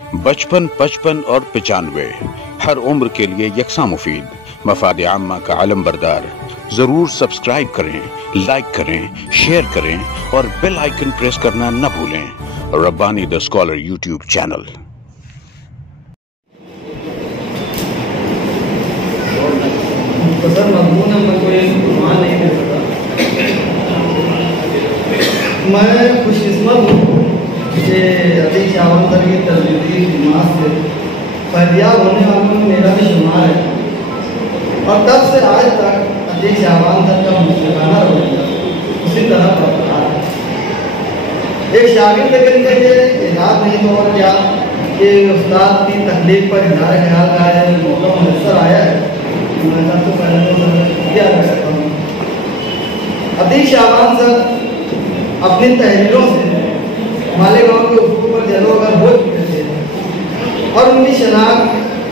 55, 55 और 95 हर उम्र के लिए यकसा मुफीद, मफाद आम्मा का अलम बरदार। जरूर सब्सक्राइब करें, लाइक करें, शेयर करें और बेल आइकन प्रेस करना न भूलें। Rabbani the scholar YouTube channel. तो सर मजमून मैं कोई मान नहीं दे सकता। मैं खुशकिस्मत हूँ कि अतीक शाबान सर की तजदीदी दिमाग से फैदियाब होने वालों में मेरा भी शुमार है और तब से आज तक अतीक शाबान सर का मुस्लिमाना रवैया उसी तरह बरकरार है। एक शागिर्द के लिए एजाज़ नहीं तो और क्या कि उस्ताद की तकलीफ पर इज़हार ख्याल का है मौका मुयसर आया है। मैं सबसे पहले तो शुक्रिया कर सकता हूँ। अतीक शाबान सर अपनी तहरीरों से मालेगांव के उसूल पर जलोगर हो चुके थे और उनकी शनाख्त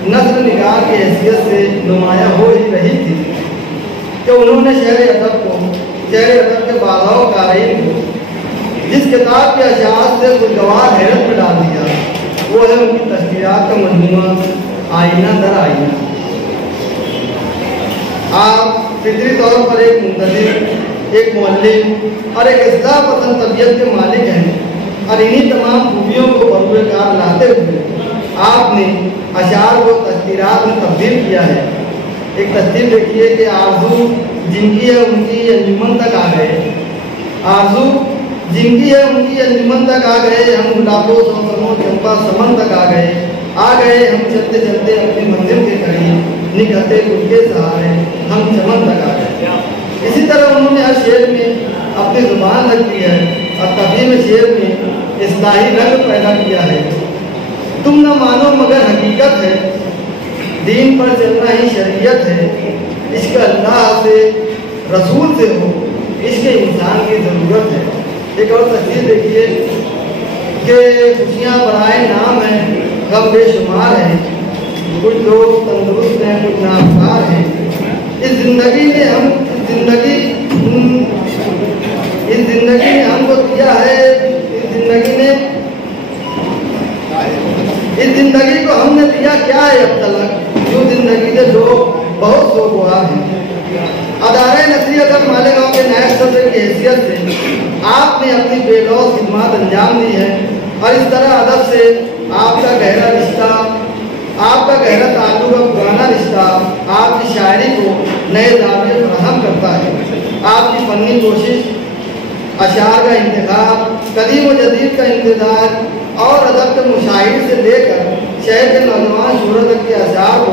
नस्ल निगार की हैसियत से नुमाया हो ही रही थी कि उन्होंने शहर अदब के बाधाओं क़ारीन को जिस किताब के अशात से खुशगवार हैरत में डाल दिया वो है उनकी तस्वीरात का मजमूआ आईना दर आईना। आप फितरी तौर पर एक मुंतज़िर, एक मुअल्लिम और एक इस्लाह पसंद तबीयत के मालिक हैं और इन्हीं तमाम खूबियों को बरूकार लाते हुए आपने अशार को तस्वीरात में तब्दील किया है। एक तस्वीर देखिए कि आरज़ू जिनकी है उनकी अंजुमन तक आ गए, आरज़ू जिनकी है उनकी अंजुमन तक आ गए, हम गुलाबों सौसमों चंपा समन तक आ गए हम चलते चलते अपनी मंजिल के करीब निकलते उनके सहारे हम चमन तक आ गए। इसी तरह उन्होंने हर शेर में अपनी जुबान रखी है और तफहीम शेर में इस्लाही रंग पैदा किया है। तुम न मानो मगर हकीकत है, दीन पर चलना ही शरीयत है, इश्क अल्लाह से रसूल से हो, इश्क इंसान की ज़रूरत है। एक और तस्वीर देखिए कि खुशियाँ बराए नाम हैं, गम बेशुमार है, कुछ लोग तंदुरुस्त हैं, कुछ नाफकार हैं। इस जिंदगी ने हमको दिया है, इस जिंदगी को हमने दिया क्या है अब तक, जो जिंदगी से लोग बहुत सोगवार हैं। अदारे नसीहत और मालेगांव के नायब सदर की हैसियत से आपने अपनी बेलौस खिदमत अंजाम दी है और इस तरह अदब से आपका गहरा रिश्ता, आपका गहरा ताल्लुक और पुराना रिश्ता आपकी शायरी को नए दावे फराहम करता है। आपकी फनी कोशिश, अशार का इंतखाब, कदीम व जदीद का इंतजार और अदब के मुशाहिर से लेकर शहर के नौजवान शोरा तक के अशार को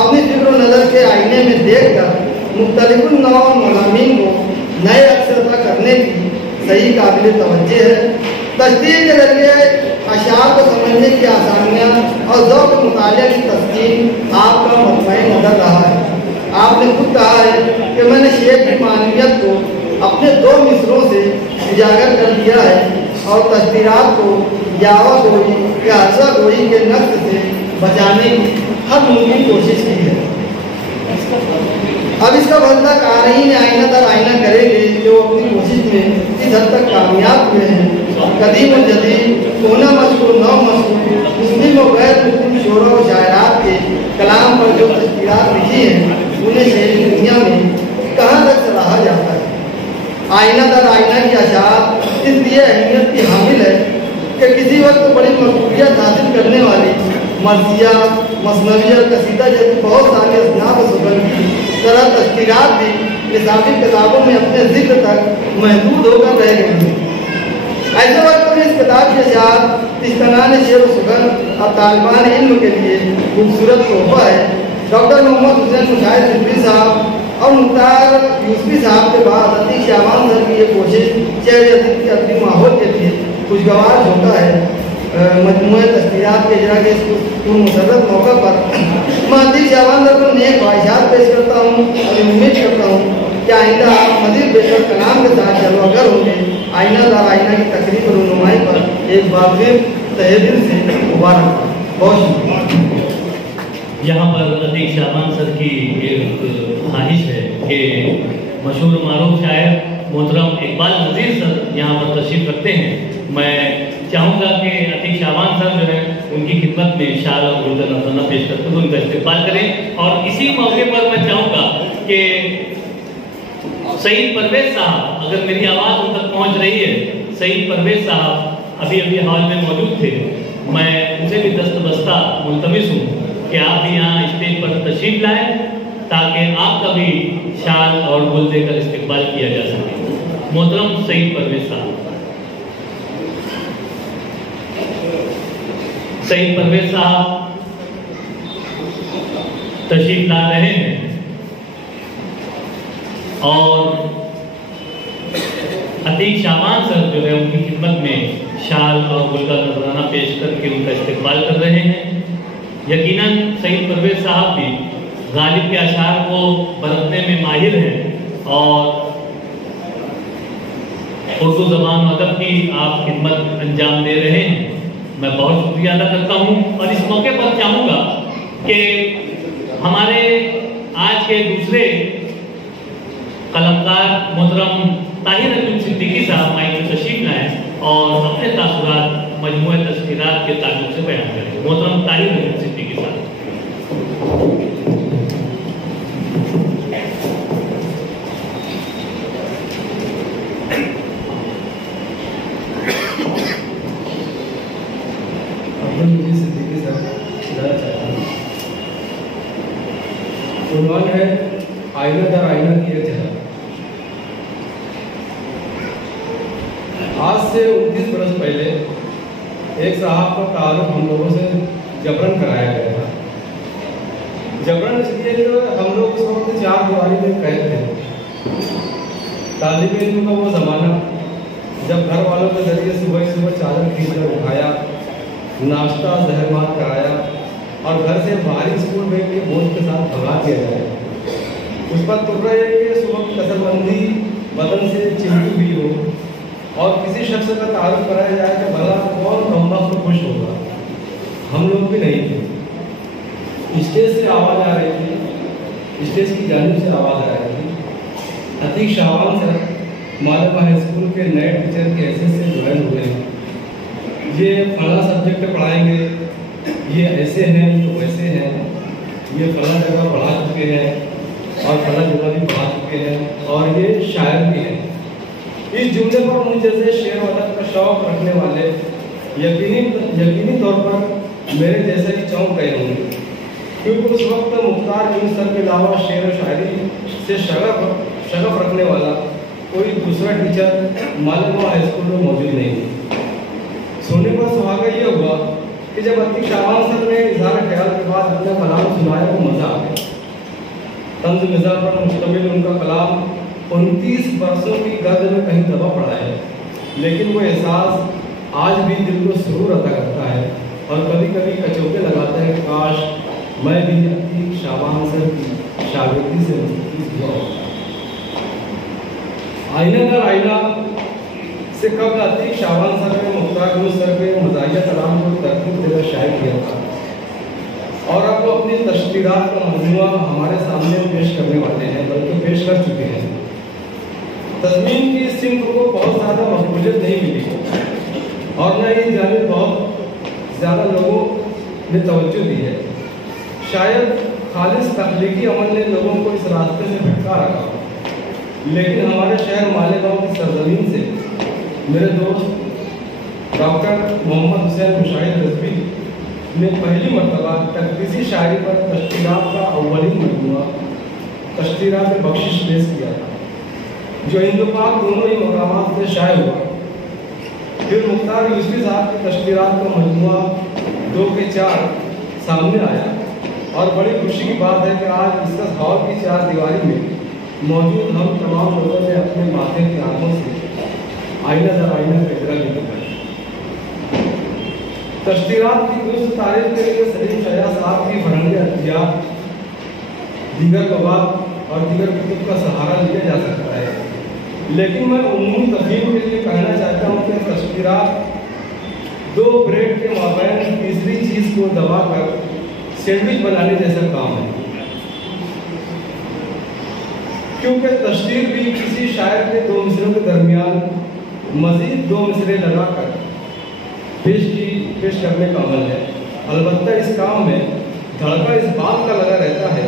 अपनी फिक्र नज़र के आईने में देख कर मुख्तलिफ नौ मज़ामीन को नए अक्सर करने की सही काबिल तवज्जो है। तस्दीक के जरिए अशार को समझने की आसानियाँ और ज़ौक़ मुतालिया की तस्कीन आपका मतमईन नज़र रहा है। आपने खुद कहा है कि मैंने शेर की मानवियत को अपने 2 मिसरों से उजागर कर दिया है और तस्वीरात को यावा गोई या हर्षा गोई के नक्श से बचाने की हर मुमकिन कोशिश की है। अब इसका बदला क़ारीन ने आईना दर आईना करेंगे जो अपनी कोशिश में इस हद तक कामयाब हुए हैं। कदीम और जदीद, कोना मशहूर नौ मशहूर, मुस्लिम और गैर मुस्लिम शोरा और शायरात के कलाम पर जो तस्वीरात लिखी हैं उन्हें शेरी दुनिया में कहाँ तक सराहा जाता है। आईना दर आईना की अशार इसलिए अहमियत की हामिल है कि किसी वक्त बड़ी मकबूलियत हासिल करने वाली मर्सिया, मसनवी और कसीदा जैसी बहुत सारी असनाफ सुगन की तरह तस्वीरात भी निसाबी किताबों में अपने जिक्र तक महदूद होकर रह गई हैं। ऐसे वक्त में इस किताब के अशार इस्तनान शेर सुगन और तालिबान इल्म के लिए खूबसूरत तोहफा है। डॉक्टर मोहम्मद हुसैन मुशाहिद रिजवी साहब और मुख्तार यूसुफी साहब के बाद अतीक शाबान सर की ये कोशिश शहर अदब के अदबी माहौल के लिए खुशगवार होता है। मजमूए तस्वीरात के इजरा के मुसर्रत मौका पर मैं अतीक शाबान सर को नेक ख्वाहिशात पेश करता हूँ और उम्मीद करता हूँ कि आइंदा आप मज़ीद बेहतर कलाम के साथ जलवागर होंगे। आईना दर आईना की तकरीब और नुमाई पर एक बार फिर तहे दिल से मुबारक। बहुत शुक्रिया। यहाँ पर अतीक शाबान सर की एक ख्वाहिश है कि मशहूर मारूफ शायर मोहतरम इकबाल नज़ीर सर यहाँ पर तशरीफ़ रखते हैं। मैं چاہوں گا کہ عتیق شعبان صاحب جو ہیں ان کی خدمت میں شال اور گل کا نذرانہ پیش کرتے ہوئے ان کا استقبال کریں. اور اسی موقع پر میں چاہوں گا کہ سعید پرویز صاحب، اگر میری آواز ان تک پہنچ رہی ہے، سعید پرویز صاحب ابھی ہال میں موجود تھے، میں ان سے بھی دست بستہ ملتمس ہوں کہ آپ بھی یہاں اسٹیج پر تشریف لائیں تاکہ آپ کا بھی شال اور گل دے کر استقبال کیا جا سکے. محترم سعید پرویز صاحب. سعید پرویز صاحب تشریف لا رہے ہیں اور عتیق شعبان صاحب جو ہے ان کی خدمت میں شال اور گل کا نذرانہ پیش کر کے ان کا استقبال کر رہے ہیں. یقیناً سعید پرویز صاحب بھی غالب کے اشعار کو برتنے میں ماہر ہیں اور اردو زبان و ادب کی آپ خدمت انجام دے رہے ہیں. میں بہت شکریہ ادا کرتا ہوں اور اس موقع پر چاہوں گا کہ ہمارے آج کے دوسرے قلمکار محترم طاہر امین صدیقی صاحب مائک میں تشریف لائیں اور اپنے تاثرات مجموعہ تذکیرات کے تعلق سے بیان کریں. محترم طاہر امین صدیقی صاحب. عنوان ہے آئینہ در آئینہ کی ایک جھلک. آج سے 29 برس پہلے ایک صاحب کا تعارف ہم لوگوں سے جبرن کرایا گیا تھا. جبرن اس لیے کہ ہم لوگ اس وقت 4 دیواری میں قید تھے. طالب علم کا وہ زمانہ جب گھر والوں کے ذریعے صبح چادر کھینچ کر اٹھایا، ناشتہ زہر مار کرایا اور گھر سے باہری اسکول بیگ کے بوجھ کے ساتھ بھگا دیا جائے. اس پر تر رہے کہ صبح کی کثر بندی بدن سے چمٹی ہوئی ہو اور کسی شخص کا تعارف کرایا جائے کہ بھلا کون کمبخت خوش ہوگا. ہم لوگ بھی نہیں تھے. اسٹیج سے آواز آ رہی تھی، اسٹیج کی جانب سے آواز آ رہی تھی، عتیق شعبان صاحب مالبہ ہائی اسکول کے نئے ٹیچر کی حیثیت سے جوائن ہوئے ہیں. یہ فلاں سبجیکٹ پڑھائیں گے، یہ ایسے ہیں، یہ ویسے ہیں، یہ فلاں جگہ پڑھا چکے ہیں اور فلاں جگہ بھی پڑھا چکے ہیں اور یہ شاعر بھی ہیں. اس جملے پر مجھ جیسے شعر و ادب کا شوق رکھنے والے یقینی طور پر میرے جیسے ہی چونک گئے ہوں گے، کیونکہ اس وقت مختار یونس سر کے علاوہ شعر و شاعری سے شغف رکھنے والا کوئی دوسرا ٹیچر مالبہ ہائی اسکول میں موجود نہیں. سونے پر سہاگا یہ ہوا کہ جب عتیق شعبان صاحب نے اظہار خیال کے بعد اپنا کلام سنایا تو مزہ آ گیا. طنز مزاح پر مشتمل ان کا کلام 29 برسوں کی گرد میں کہیں دبا پڑا ہے، لیکن وہ احساس آج بھی دل کو سرور عطا کرتا ہے اور کبھی کبھی کچوکے لگاتا ہے کہ کاش میں بھی عتیق شعبان صاحب کی شاگردی سے مستفید ہوا ہوتا. آئینہ در آئینہ سے قبل عتیق شعبان صاحب نے مختار یونس سر کے مزاحیہ کلام کو ترتیب دے کر شائع کیا تھا اور اب وہ اپنی تشریحات کا مجموعہ ہمارے سامنے پیش کرنے والے ہیں، بلکہ پیش کر چکے ہیں. تضمین کی صنف کو بہت زیادہ مقبولیت نہیں ملی اور نہ یہ جانب بہت زیادہ لوگوں نے توجہ دی ہے. شاید خالص تخلیقی عمل نے لوگوں کو اس راستے سے بھٹکا رکھا، لیکن ہمارے شہر مالیگاؤں کی سرزمین سے میرے دوست ڈاکٹر محمد حسین مشاہد رضوی نے پہلی مرتبہ تقریزی شاعری پر تشکیلات کا اولین مجموعہ تشکیلات بخشش پیش کیا تھا، جو ہند و پاک دونوں ہی مقامات سے شائع ہوا. پھر مختار یوسفی صاحب کی تشکیلات کا مجموعہ 2 کے 4 سامنے آیا اور بڑی خوشی کی بات ہے کہ آج اس کا ہال کی 4 دیواری میں موجود ہم تمام لوگوں نے اپنے ماتھے کی آنکھوں سے آئینہ در آئینہ کا اجرا کیا. تشکیلات کی درست تعریف کے لیے سلیم شاہ صاحب کی فرہنگ ادبیات، دیگر مواد اور دیگر کتب کا سہارا لیا جا سکتا ہے، لیکن میں عمومی تفہیم کے لیے کہنا چاہتا ہوں کہ تشکیلات 2 بریڈ کے مابین تیسری چیز کو دبا کر سینڈوچ بنانے جیسا کام ہے، کیونکہ تشکیل بھی کسی شاعر کے 2 مصروں کے درمیان مزید 2 مصرے لگا کر पेश करने का अमल है। अलबत्ता इस काम में धड़का इस बात का लगा रहता है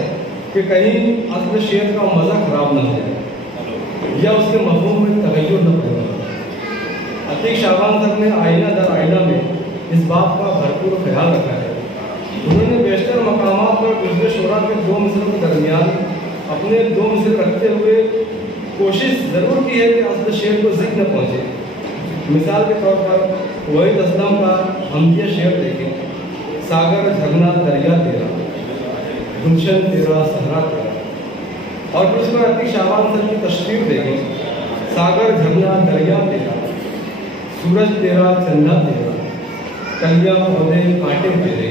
कि कहीं असल शेर का मज़ा खराब न हो जाए या उसके मफहूम में तगय्युर न पैदा हो। अतीक शाबान सर ने आईना दर आईना में इस बात का भरपूर ख्याल रखा है। उन्होंने बेशतर मकामात पर दूसरे शोरा के 2 मिसरों के दरमियान अपने 2 मिसर रखते हुए कोशिश ज़रूर की है कि असल शेर को ज़िक्र न पहुँचे। मिसाल के तौर पर वहीद असलम का हमदिया शेर देखें, सागर झरना दरिया तेरा, गुलशन तेरा सहरा तेरा। और फिर उसमें अतीक शाबान सर की तशरीफ देखें, सागर झरना दरिया तेरा, सूरज तेरा चंदा तेरा, कलियाँ पौधे कांटे तेरे,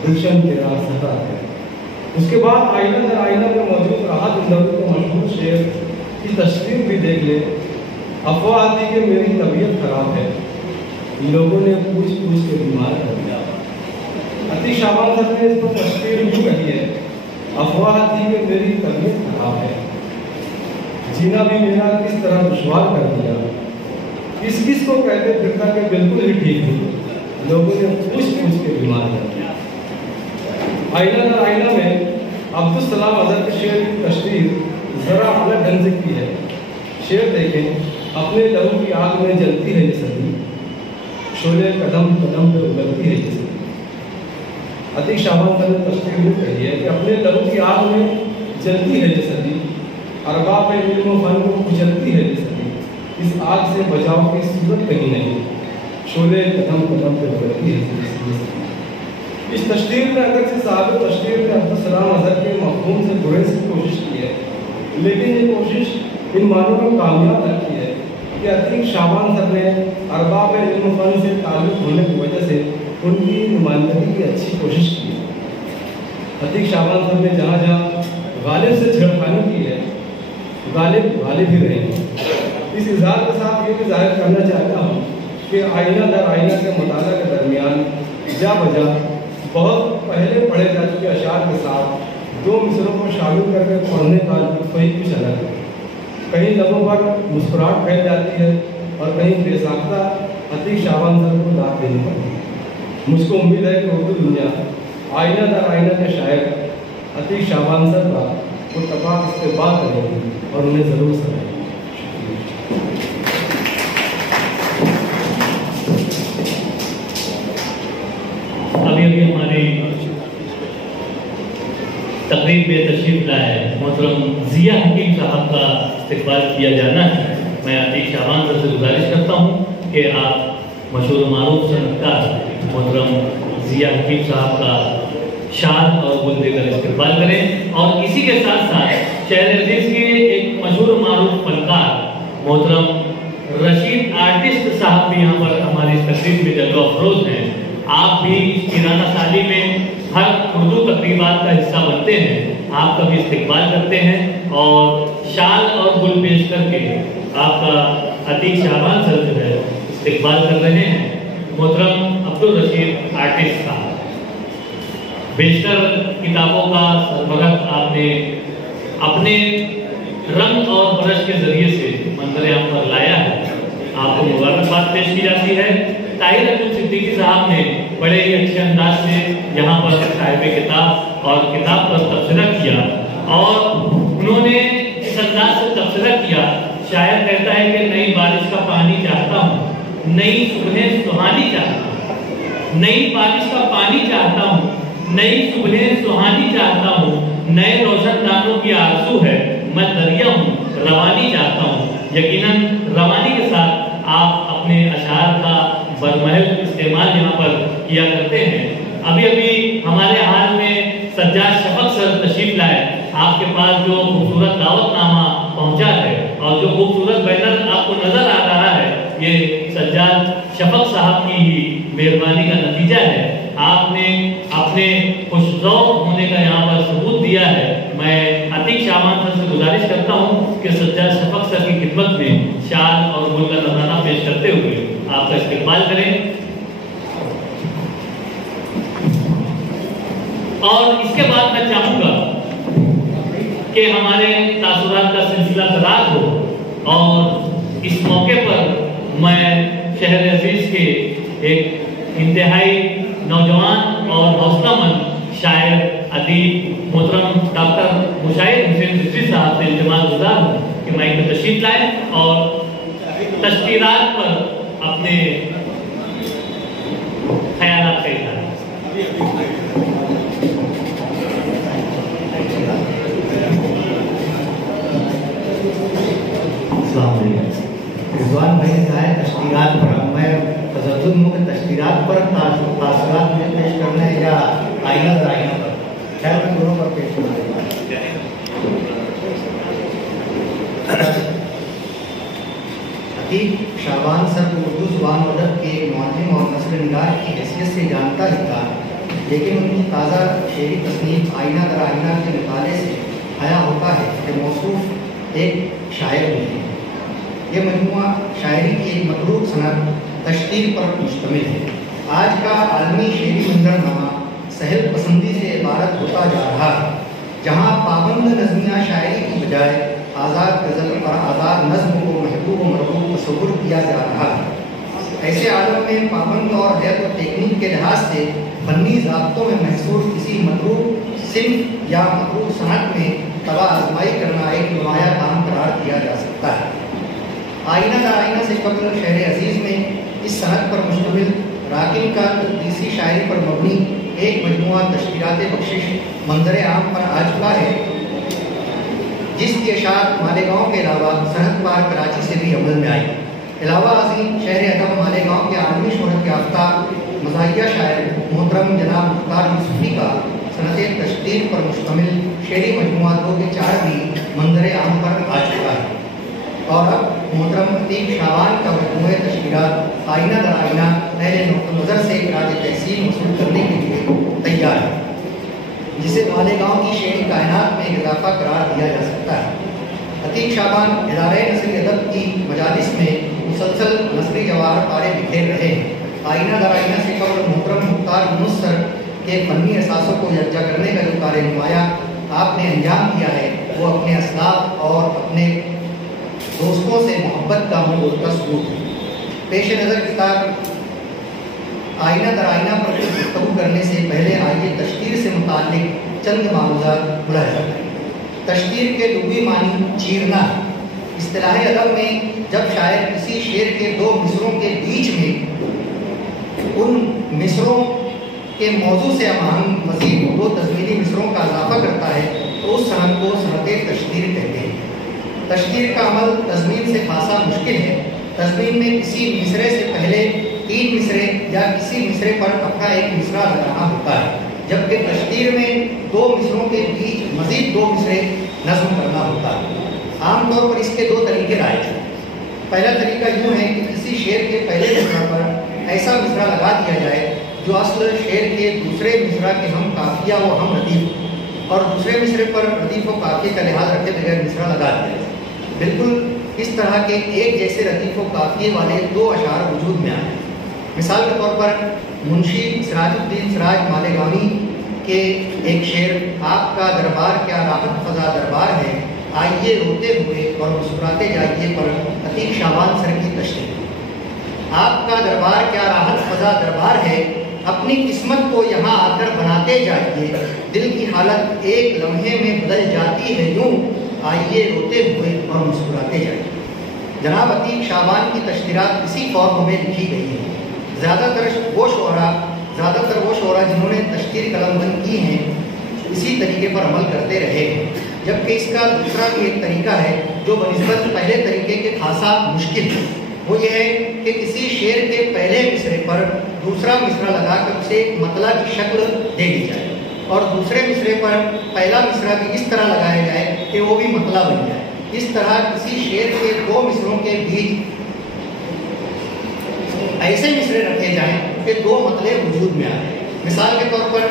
गुलशन तेरा सहरा तेरा। उसके बाद आईना दर आईना में मौजूद राहत इंदौरी के मशहूर शेर की तशरीफ भी देख ले। अफवाह आती कि मेरी तबीयत खराब है, लोगों ने पूछ पूछ के बीमार कर दिया। अतीक शाबान सर ने इस पर तशरीफ यूँ कही है, अफवाह आती कि मेरी तबीयत खराब है, जीना भी मेरा किस तरह दुश्वार कर दिया। किस किस को कहते फिरता कि बिल्कुल ही ठीक हूँ, लोगों ने पूछ पूछ के बीमार कर दिया। आईना दर आईना में अब्दुल सलाम अज़हर के शेर की तशरीह ज़रा अलग ढंग से की है। शेर देखें, अपने लहू की आग में जलती है ये सदी, शोले कदम कदम पे उगलती है ये सदी। अतीक शाबान सर ने तशरीह भी कही है कि अपने लहू की आग में जलती है ये सदी, अरबाब इल्म फ़न को कुचलती है ये सदी, इस आग से बचाव की सूरत कहीं नहीं, शोले कदम कदम पे उगलती है ये सदी। इस तशरीह में अगर से साहब तशरीह में अब्दुल सलाम अज़हर के मफ़हूम से गुरेज की कोशिश की है, लेकिन ये कोशिश इन मानों में कामयाब रखी है कि अतीक शाबान सर ने अरबाब इल्म फ़न से ताल्लुक़ होने की वजह से उनकी नुमाइंदगी की अच्छी कोशिश की है। अतीक शाबान सर ने जहाँ जहाँ गालिब से छेड़खानी की है, गालिब ही रहे हैं। इस इज़हार के साथ ये भी ज़ाहिर करना चाहता हूँ कि आईना दर आईना के मुताला के दरमियान जा बजा बहुत पहले पढ़े जा चुके अशार के साथ 2 मिसरों को शामिल करके पढ़ने का कोई कुछ अलग है। कहीं लबों पर मुस्कुराहट फैल जाती है और कहीं बेसाख्ता अतीक शाबान सर को दाद देनी पड़ती है। मुझको उम्मीद है कि उर्दू दुनिया आईना दर आईना के शायर अतीक शाबान सर का मुतबाक इस्तेमाल करेगी और उन्हें ज़रूर सराहेगी। अभी हमारी तकरीब में तशरीफ लाए मोहतरम ज़िया हकीम साहब का इस्तकबाल किया जाना है। मैं अतीक शाबान सर से गुजारिश करता हूँ कि आप मशहूर मारूफ सनतकार मोहतरम ज़िया हकीम साहब का शाद और गुल देकर इस्तकबाल करें। और इसी के साथ साथ शहर अजीज़ के एक मशहूर मारूफ फनकार मोहतरम रशीद आर्टिस्ट साहब भी यहाँ पर हमारी इस तकरीब में जल्द अफरोज हैं। आप भी इस किराना साली में हर उर्दू तकरीबात का हिस्सा बनते हैं, आपका भी इस्तकबाल करते हैं और शाल और गुल पेश करके आपका अतीक शाबान सर जो है इस्तकबाल कर रहे हैं। मोहतरम अब्दुल रशीद आर्टिस्ट साहब, बेशतर किताबों का सरबराह आपने अपने रंग और ब्रश के जरिए से मंजर आम पर लाया है, आपको मुबारकबाद पेश की जाती है। ताहिर अब्दुल सिद्दीकी साहब ने बड़े ही अच्छे अंदाज से यहाँ पर साहिब किताब और किताब पर तबसरा किया और उन्होंने इस अंदाज से तबसरा किया, शायर कहता है कि नई बारिश का पानी चाहता हूँ, नई सुबह सुहानी चाहता हूँ, नई बारिश का पानी चाहता हूँ, नई सुबह सुहानी चाहता हूँ, नए रोशनदानों की आरज़ू है, मैं दरिया हूँ रवानी चाहता हूँ। यकीनन रवानी के साथ आप अपने अशार का बरमहल इस्तेमाल यहाँ पर किया करते हैं। अभी अभी हमारे हाल में सज्जाद शफक सर तशरीफ लाए, आपके पास जो खूबसूरत दावतनामा पहुँचा है और जो खूबसूरत बैनर आपको नजर आ रहा है, ये सज्जाद शफक साहब की ही मेहरबानी का नतीजा है। आपने अपने खुशजौक होने का यहाँ पर सबूत दिया है। मैं अतीक शाबान सर से गुजारिश करता हूँ कि सज्जाद शफक सर की खिदमत में शाल और गुल का नजराना पेश करते हुए आपका इस्तेमाल करें। और इसके बाद मैं चाहूँगा कि हमारे तासुरात का सिलसिला दराज हो और इस मौके पर मैं शहर अजीज के एक इंतहाई नौजवान और हौसलामंद शायर अदीब मोहतरम डॉक्टर मुशाहिद हुसैन रिजवी साहब से इल्तिमास गुजार हूँ कि माइक में तशरीफ लाए और तशकीरात पर अपने ख्यालात का इज़हार। रिजवान भाई ने आए तशकीरात पर, मैं तजद्दुद मुख्य तशकीरात पर तासुरात में पेश करने या आईना दर आईना पर, खैर मैं दोनों पर पेश करूँगा। अतीक शाबान सर को उर्दू ज़ुबान अदब के मुअल्लिम और नस्र निगार की हैसियत से जानता ही था, लेकिन उनकी ताज़ा शेरी तस्नीफ आईना दर आईना के मुताले से आया होता है कि मौसूफ एक शायर भी है। ये मजमुआ शायरी की एक मकरूर सनत तशकील पर मुश्तमिल है। आज का आलमी शेरी मंजरनामा सहल पसंदी से इबारत होता जा रहा है, जहाँ पाबंद नज़मिया शायरी की बजाय आज़ाद गज़ल और आज़ाद नज़्म को महबूब व मरबूब तस्वुर किया जा रहा है। ऐसे आलम में पाबंद और हैत व टेक्निक के लिहाज से फनी ज़ाब्तों में महसूस किसी मकरूर सिन्फ या मकरूर सनत में तबा आजमाई करना एक नुमाया काम करार दिया जा सकता है। आईना दर आईना से कबल शहर अजीज़ में इस सनत पर मुश्तमिल राकिब का तदरीसी शायरी पर मबनी एक मजमुआ तशकीरात बख्शिश मंजर आम पर आ चुका है, जिसकी इशाअत मालेगांव के अलावा सरहद पार कराची से भी अमल में आई। अलावा अजीम शहर अदब मालेगांव के आलमी शोहरत याफ्ता मज़ाहिया शायर मोहतरम जनाब मुख्तार यूसुफ़ी का सनत तशकील पर मुश्तमिल शेरी मजमुआ 2 के 4 भी मंजर आम पर आ चुका है। और अब मोहतरम अतीक शाबान का मजमुए तशकीरात आईना दर आईना अहले नुक़्ता नज़र से राज तहसील वसूल करने के लिए तैयार है, जिसे मालेगांव की शेरी कायनात में इजाफा करार दिया जा सकता है। अतीक शाबान इदारे नस्री अदब की मजालिस में मुसलसल नस्री जवाहर पारे बिखेर रहे हैं। आईना दर आईना से कबल मोहतरम मुख्तार यूनुस सर के फनी एहसासों को यकजा करने का जो कार्य नुमाया आपने अंजाम दिया है, वो अपने असलाफ और अपने दोस्तों से मोहब्बत का मुबलगा सबूत है। पेश नज़र किताब आईना दर आईना पर गुफ्तगू करने से पहले आइए तशकीर से मुताल्लिक चंद मामूज़ात मुलाहिज़ा करें। तशकीर के लुग़वी मानी चीरना है। इस्तिलाह अदब में जब शायर किसी शेर के 2 मिसरों के बीच में उन मिसरों के मौजू से अहम मज़ीद 2 तज़मीनी मिसरों का इजाफा करता है, तो उस सनत को सनत तशकीर कहते हैं। तशकीर का अमल तज़मीन से खासा मुश्किल है। तज़मीन में किसी मिसरे से पहले 3 मिसरे या किसी मिसरे पर अपना एक मिसरा लगाना होता है, जबकि तशकीर में 2 मिसरों के बीच मज़ीद 2 मिसरे नज़्म करना होता है। आमतौर पर इसके 2 तरीके राइज हैं। पहला तरीका यूँ है कि किसी शेर के पहले मिसरा पर ऐसा मिसरा लगा दिया जाए जो असल शेर के दूसरे मिसरा के हम काफिया व हम रदीफ, और दूसरे मिसरे पर रदीफ व काफिया का लिहाज रखे बगैर मिसरा लगा दिया जाए। बिल्कुल इस तरह के एक जैसे रदीफ व काफिए वाले 2 अशार वजूद में आए। मिसाल के तौर पर मुंशी सिराजुद्दीन सिराज मालेगावी के एक शेर, आपका दरबार क्या राहत फजा दरबार है, आइए रोते हुए और मुस्कुराते जाइए पर अतीक शाबान सर की तशरीह। आपका दरबार क्या राहत फजा दरबार है, अपनी किस्मत को यहाँ आकर बनाते जाइए, दिल की हालत एक लम्हे में बदल जाती है यूँ, आइए रोते हुए और मुस्कुराते जाइए। जनाब अतीक शाबान की तशकीरात इसी फॉर्म में लिखी गई हैं। ज़्यादातर वो शोरा जिन्होंने तशकीर कलमबंद की हैं, इसी तरीके पर अमल करते रहे हैं। जबकि इसका दूसरा भी एक तरीका है जो बनिस्बत पहले तरीके के खासा मुश्किल है। वो ये है कि किसी शेर के पहले मिसरे पर दूसरा मिसरा लगाकर उसे एक मतला की शक्ल दे दी जाए, और दूसरे मिसरे पर पहला मिसरा भी इस तरह लगाया जाए कि वो भी मतला बन जाए। इस तरह किसी शेर के 2 मिसरों के बीच ऐसे मिसरे रखे जाएं कि 2 मतले वजूद में आए। मिसाल के तौर पर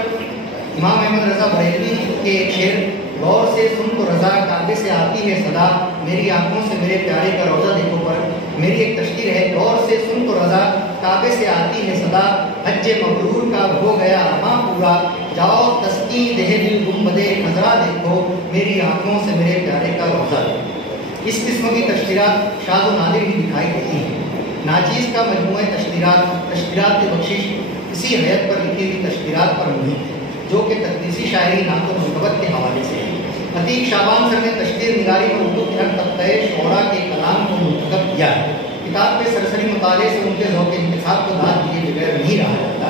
इमाम अहमद रज़ा बरेलवी के एक शेर, गौर से सुन तो रज़ा काबे से आती है सदा, मेरी आंखों से मेरे प्यारे का रोज़ा देखो पर मेरी एक तशकीर है। गौर से सुन तो रज़ा काबे से आती है सदा, हज्जे मबरूर का हो गया अरमा पूरा, जाओ तस्की देह दिल गुंबदे खजरा देखो, मेरी आंखों से मेरे प्यारे का रोज़ा देखो। इस किस्म की तशकीरात शाद व नादिर ही दिखाई देती हैं। नाचीज़ का मजमूआ तशकीरात के बख्शिश इसी हैत पर लिखी हुई तशकीरात पर मुहित है, जो कि तदरीसी शायरी नात व मुनक़बत के हवाले से है। अतीक शाबान सर ने तशकीर निगारी में उर्दू के हर तबक़े शोरा के कलाम को मुंतखब किया है। किताब के सरसरी मुताले से उनके ज़ौक़ इंतखाब को दाद दिए बगैर नहीं रहा जाता।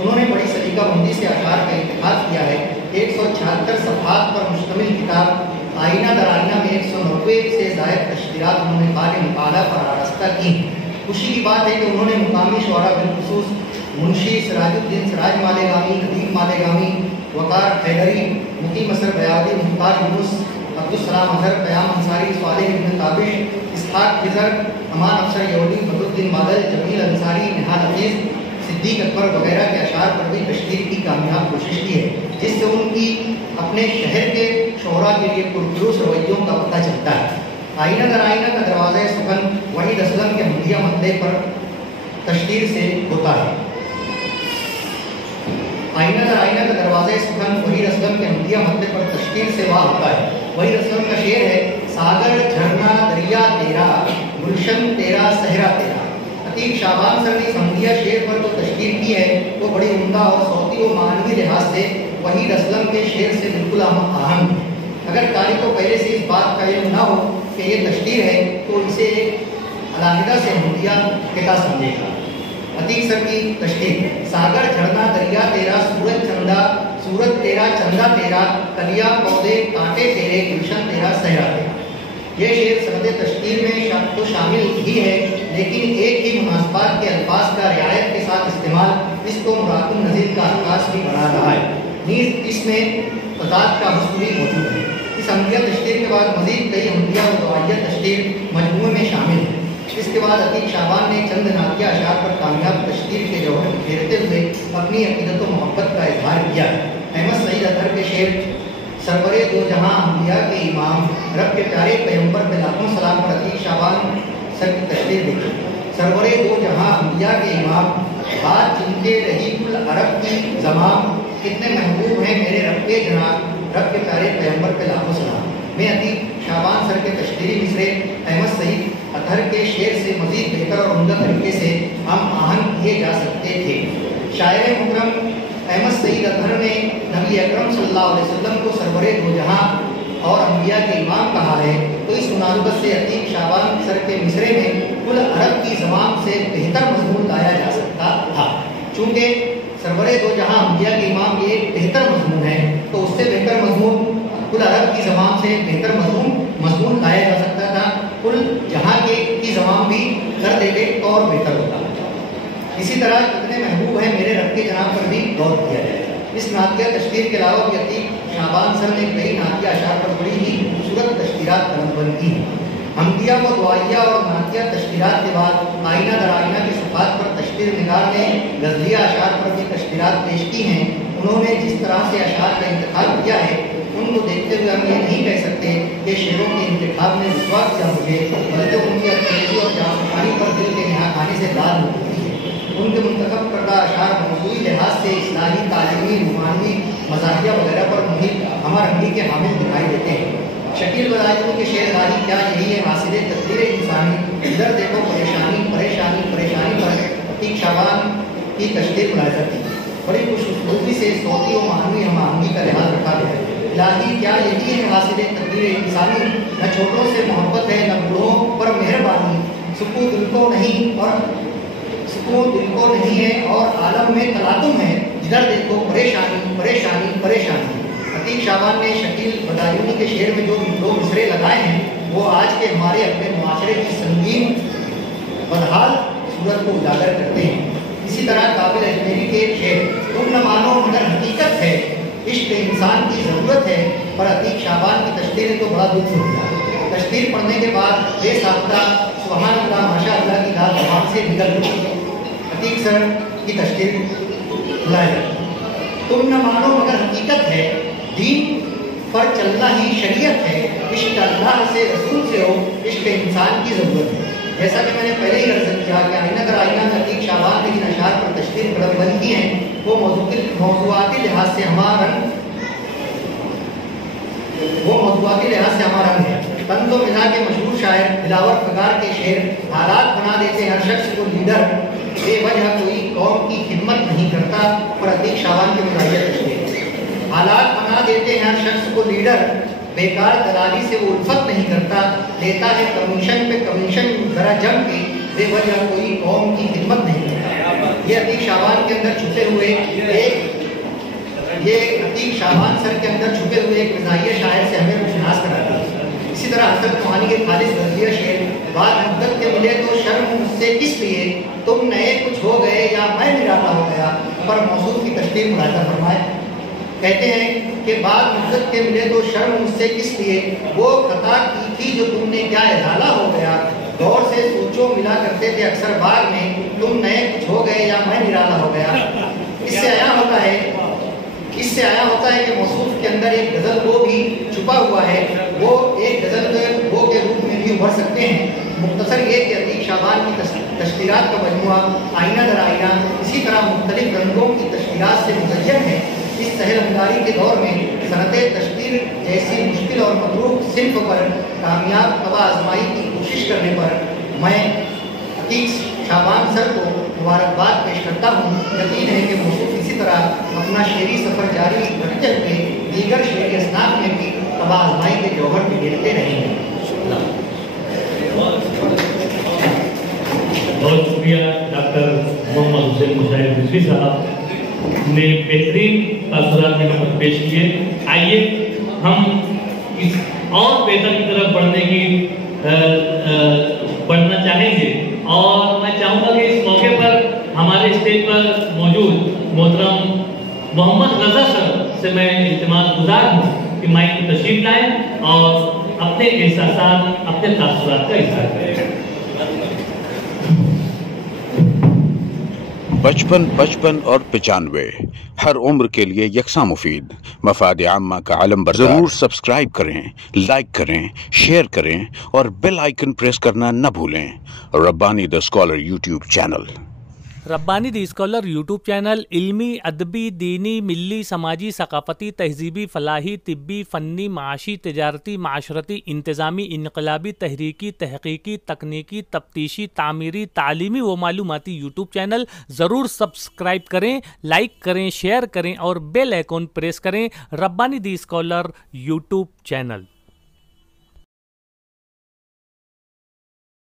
उन्होंने बड़ी सलीकाबंदी से अशार का इंतखाब किया है। 176 सफ़हात पर मुश्तमिल किताब आईना दर आईना में 190 से ज़ायद तशकीरात उन्होंने बाल मुताला पर आरास्ता की। खुशी की बात है कि उन्होंने मुकामी शोरा बिलखुसूस मुंशी सिराजुद्दीन सिराज मालेगामी, नदीम मालेगामी, वकार हैदरी, मुकीम असर बयादी, मुख्तार यूनुस, अब्दुलसलाम अजहर, क़याम अंसारी, सालेह इब्न ताबिश, इसहाक खिज़र, अमान अफसर यौली, बदरुद्दीन बादल, जमील अंसारी, निहाल अजीज़, सिद्दीक अकबर वगैरह के अशार पर भी तशकीर की कामयाब कोशिश की है, जिससे उनकी अपने शहर के शोरा के लिए पुरजुलूस रवैयों का पता चलता है। आईना दर आईना का दरवाज़ा सुखन वहीद असलम के हम्दिया मतले पर तशकीर से होता है। आईना दर आईना का दरवाज़ा सुखन वहीद असलम के हम्दिया मतले पर तशकीर से वाह होता है। वहीद असलम का शेर है, सागर झरना दरिया तेरा, गुलशन तेरा, सहरा तेरा। अतीक शाबान सर ने इस हम्दिया शेर पर जो तशकीर की है वो बड़ी उम्दा और सौती व मानवी लिहाज से वहीद असलम के शेर से बिल्कुल आहंग है। अगर कारी को पहले से इस बात का इल्म ना हो कि ये तशकीर है तो इसे अलहदा से हम्दिया कहता समझेगा। अतीक सर की तशकीर, सागर झरना दरिया तेरा, सूरज तेरा, चंदा तेरा, कलिया पौधे कांटे तेरे, गुलशन तेरा, सहरा तेरा। ये शेर सनद तशकीर में तो शामिल ही है, लेकिन एक ही मुनासबात के अल्फाज का रियायत के साथ इस्तेमाल इसको मुराकुन नज़ीर का अक्कास भी बना रहा है। नीज़ इसमें तदाद का हुस्न भी मौजूद है। इस हम्दिया तशकीर के बाद मज़ीद कई हम्दिया व दुआइया तशकीर मजमूए में शामिल है। इसके बाद अतीक शाबान ने चंद नातिया अशार पर कामयाब तशकीर के जौहर फेरते हुए अपनी अक़ीदत व मोहब्बत का इजहार किया। अहमद सईद अतहर के शेर, सरवरे दो जहां अम्बिया के इमाम, रब के प्यारे पैगंबर पे लाखों सलाम पर अतीक शाबान सर की तशकीर देखी। सरवरे दो जहां अम्बिया के इमाम, बात जिनके रही कुल अरब की ज़माम, कितने महबूब हैं मेरे रब के जनाब, रब के प्यारे पैगंबर पे लाखों सलाम। मैं अतीक शाबान सर के तशकीरी मिसरे अहमद सईद अतहर के शेर से मज़ीद बेहतर और उम्दा तरीके से हम आहंग किए जा सकते थे। शायर मुकरम अहमद सईद अतहर ने नबी अकरम सल्लल्लाहु अलैहि वसल्लम को सरवरे दो जहां और अम्बिया के इमाम कहा है, तो इस मुनासबत से अतीक शाबान सर के मिसरे में कुल अरब की ज़बान से बेहतर मजमून लाया जा सकता था। चूँकि सरवरे दो जहां अम्बिया के इमाम ये बेहतर मजमून है, तो उससे बेहतर मजमून कुल अरब की ज़बान से बेहतर मजमून लाया जा सकता था। कुल जहाँ की ज़बान भी कर देते तो और बेहतर होता। इसी तरह कितने महबूब हैं मेरे रब के जनाब पर भी गौर किया जाए। इस नातिया तशकीर के अलावा भी अतीक शाबान सर ने कई नातिया अशार पर बड़ी ही खूबसूरत तशकीरात कलमबंद की हैं। हम्दिया व दुआइया और नातिया तशकीरात के बाद आईना दर आईना की सफ़ात पर तशकीर निगार ने गज़लिया अशार पर भी तशकीरात पेश की हैं। उन्होंने जिस तरह से अशार का इंतखाब किया है उनको देखते हुए हम ये नहीं कह सकते कि शेरों के इंतखाब में विश्वास किया मुझे, बल्कि उनकी अकेली और जासूसानी पर दिल के यहाँ खाने से दाद होती है। उनके मुंतखब करदा अशार मौजूदी लिहाज से इस्लाही, तालीमी, रूहानी, मज़ाहिया वगैरह पर मुहित हमरंगी के हामिल दिखाई देते हैं। शकील बदायूं के शेर गाही क्या यही है हासिल तकदीर इंसानी, इधर देखो परेशानी परेशानी परेशानी पर अतीक शाबान की तशकीर मुलाहिज़ा की। बड़ी खुशूसी से सौती व मानवी हमआहंगी का लिहाज रखा गया है। इलाही क्या यही है हासिल तकदीर इंसानी, न छोटों से मोहब्बत है न बूढ़ों पर मेहरबानी, सुकून दिल को नहीं है और आलम में तलातुम है, जिधर देखो परेशानी परेशानी परेशानी। अतीक शाबान ने शकील बदायूनी के शेर में जो दो मिसरे लगाए हैं वो आज के हमारे अपने मुआशरे की संगीन बदहाल सूरत को उजागर करते हैं। इसी तरह काबिल अजमेरी के शेर, तुम न मानो मगर हकीकत है, इश्क इंसान की ज़रूरत है, पर अतीक शाबान की तशकीर तो बड़ा दुख होता। तशकीर पढ़ने के बाद बेसाख्ता सुभान अल्लाह माशा अल्लाह की दाद जबान से निकल गई। अतीक सर की तशकीर लाए, तुम न मानो मगर हकीकत है, दीन पर चलना ही शरीयत है, इश्क अल्लाह से रसूल से हो, इश्क इंसान की ज़रूरत है। जैसा कि मैंने पहले ही अर्ज़ किया कि आईना दर आईना में अतीक शाबान ने जिन अशार पर तशकीर कलमबंद की हैं वो मौज़ूआती लिहाज से हमारा रंग है। तंज़ो मिज़ा के मशहूर शायर दिलावर फ़गार के शेर, हालात बना देते हर शख्स को लीडर, बेवजह कोई कौम की खिदमत नहीं करता और अतीक शाबान के मुताबिक तशरीह हालात बना देते हैं हर शख्स को लीडर बेकार दलाली से वो उल्फत नहीं करता लेता है कमीशन पे कमीशन जरा जम के बेवजह कोई कौम की खिदमत नहीं करता। ये अतीक शाबान के अंदर छुपे हुए अतीक शाबान सर के अंदर छुपे हुए एक मिजाहिया शायर से हमें रुशनास कराती है। इसी तरह हज़रत कहानी के खालिस गज़लिया शेर बात मुद्दत के मिले तो शर्म मुझसे किस लिए तुम नए कुछ हो गए या मैं निराला हो गया पर मौसूफ की तशरीह मुलाहिज़ा फरमाए। कहते हैं कि बात मुद्दत के मिले तो शर्म मुझसे किस लिए वो खता की थी जो तुमने क्या इजाला हो गया गौर से सोचो मिला करते थे अक्सर बाग में तुम नए कुछ हो गए या मैं निराला हो गया। इससे आया होता है कि मौसूफ के अंदर एक गज़ल वो भी छुपा हुआ है वो एक गज़ल वो के रूप में भी उभर सकते हैं। मुख्तसर ये कि अतीक शाबान की तशकीरात का मजमुआ आईना दर आईना इसी तरह मुख्तलिफ रंगों की तशकीरात से मुज़य्यन है। इस सहल अंगारी के दौर में सनत तशकीर जैसी मुश्किल और मतरूक सिर्फ पर कामयाब तबा आजमाई की कोशिश करने पर मैं अतीक शाबान सर को मुबारकबाद पेश करता हूँ। यकीन है कि मौसूफ इसी तरह अपना शेरी सफ़र जारी रखते हुए दीगर शेरी असनाफ में भी तबा आजमाई के जौहर में गिरते रहेंगे। बहुत शुक्रिया डॉक्टर मोहम्मद हुसैन मुशाहिद रिजवी साहब ने बेहतरीन तासुरात में पेश किए। आइए हम इस और बेहतर की तरफ बढ़ना चाहेंगे और मैं चाहूँगा कि इस मौके पर हमारे स्टेज पर मौजूद मोहतरम मोहम्मद रज़ा सर से मैं इल्तिमास गुजार हूँ कि माइक की तशरीफ लाएं और अपने एहसासात अपने तासुरात का इज़हार करें। पचपन और 95 हर उम्र के लिए यकसा मुफीद मफाद आम्मा का आलम बरदार। जरूर सब्सक्राइब करें, लाइक करें, शेयर करें और बेल आइकन प्रेस करना न भूलें। Rabbani the scholar YouTube channel. Rabbani the scholar YouTube channel इल्मी, अदबी, दीनी, मिली, समाजी, सकाफती, तहजीबी, फलाही, तिब्बी, फ़न्नी, माशी, तिजारती, माशरती, इंतज़ामी, इनकलाबी, तहरीकी, तहकीकी, तकनीकी, तफ्तीशी, तामीरी, तालीमी व मालूमाती यूट्यूब चैनल। ज़रूर सब्सक्राइब करें, लाइक करें, शेयर करें और बेल आइकन प्रेस करें। Rabbani the scholar YouTube channel.